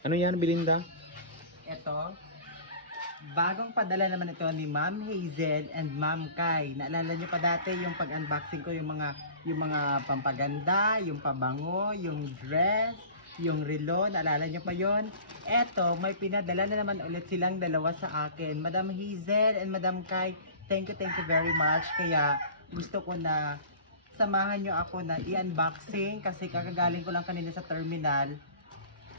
Ano yan, Belinda? Ito, bagong padala naman ito ni Ma'am Hazel and Ma'am Kai. Naalala niyo pa dati yung pag-unboxing ko yung mga pampaganda, yung pabango, yung dress, yung relo, naalala niyo pa yon? Eto, may pinadala na naman ulit silang dalawa sa akin. Madam Hazel and Madam Kai, thank you very much. Kaya gusto ko na samahan niyo ako na i-unboxing kasi kakagaling ko lang kanina sa terminal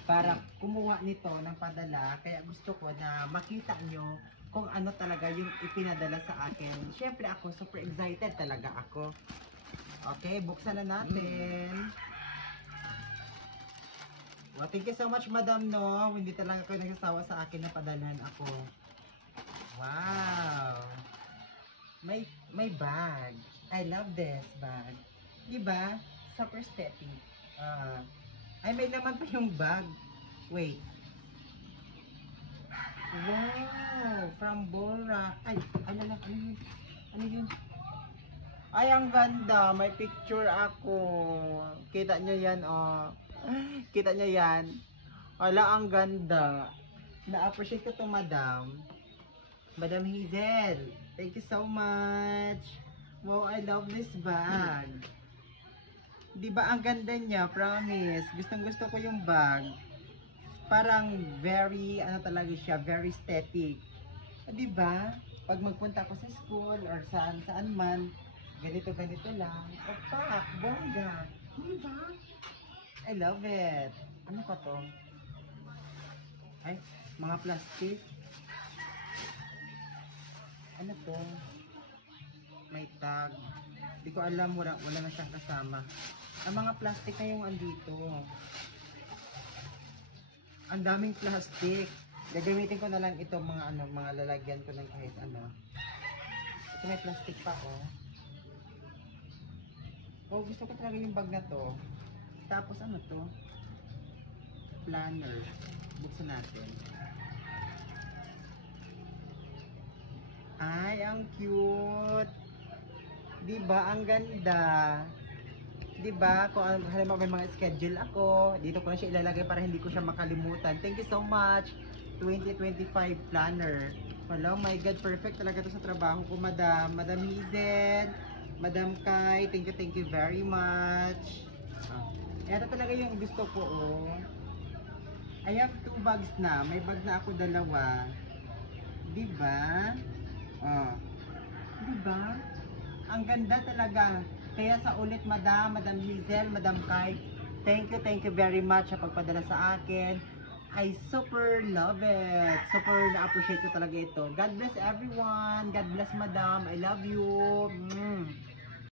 para kumuha nito ng padala, kaya gusto ko na makita nyo kung ano talaga yung ipinadala sa akin. Siyempre ako, super excited talaga ako. Okay, buksan na natin. Well, thank you so much, Madam, no? Hindi talaga kayo nagsasawa sa akin na padalhan ako. Wow! May bag. I love this bag. Diba? Super steady. Ay, may laman pa yung bag. Wait. Wow! From Bora. Ay, ano yun? Ano yun? Ay, ang ganda. May picture ako. Kita nyo yan, oh. Kita nyo yan. Wala, ang ganda. Na-appreciate ko to, Madam. Madam Hazel. Thank you so much. Wow, I love this bag. Diba ang ganda niya, promise. Gustong gusto ko yung bag. Parang very, ano talaga siya, very aesthetic. Diba? Pag magpunta ako sa school or saan man, ganito lang. Opa, bongga. Diba? I love it. Ano pa to? Ay, mga plastic. Ano to? May tag. Hindi ko alam, wala na siyang kasama. Ang mga plastic na yung andito. Ang daming plastic. Gagamitin ko na lang ito mga lalagyan ko ng kahit ano. Ito may plastic pa, oh. Oh, gusto ko talaga yung bag na to. Tapos ano to? Planner. Buksan natin. Ay, ang cute. Diba? Ang ganda. Diba? Kung halimbawa may mga schedule ako, dito ko na siya ilalagay para hindi ko siya makalimutan. Thank you so much. 2025 planner. Hello, my God, perfect talaga to sa trabaho ko, Madam. Madam Hazel, Madam Kai, thank you very much. Ito talaga yung gusto ko, oh. I have 2 bags na. May bag na ako dalawa. Diba? Oh. Diba? Ang ganda talaga. Kaya sa ulit, Madam Hazel, Madam Kai, thank you very much sa pagpadala sa akin. I super love it. Super na-appreciate ko talaga ito. God bless everyone. God bless, Madam. I love you.